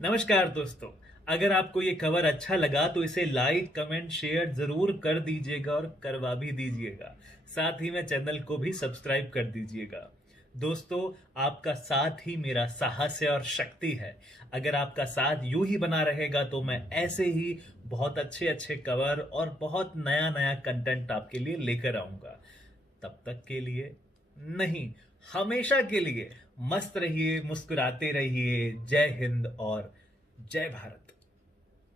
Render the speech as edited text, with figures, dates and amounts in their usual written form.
नमस्कार दोस्तों। अगर आपको ये कवर अच्छा लगा तो इसे लाइक कमेंट शेयर जरूर कर दीजिएगा और करवा भी दीजिएगा। साथ ही में चैनल को भी सब्सक्राइब कर दीजिएगा। दोस्तों, आपका साथ ही मेरा साहस है और शक्ति है। अगर आपका साथ यूं ही बना रहेगा तो मैं ऐसे ही बहुत अच्छे अच्छे कवर और बहुत नया नया कंटेंट आपके लिए लेकर आऊंगा। तब तक के लिए नहीं, हमेशा के लिए मस्त रहिए, मुस्कुराते रहिए। जय हिंद और जय भारत।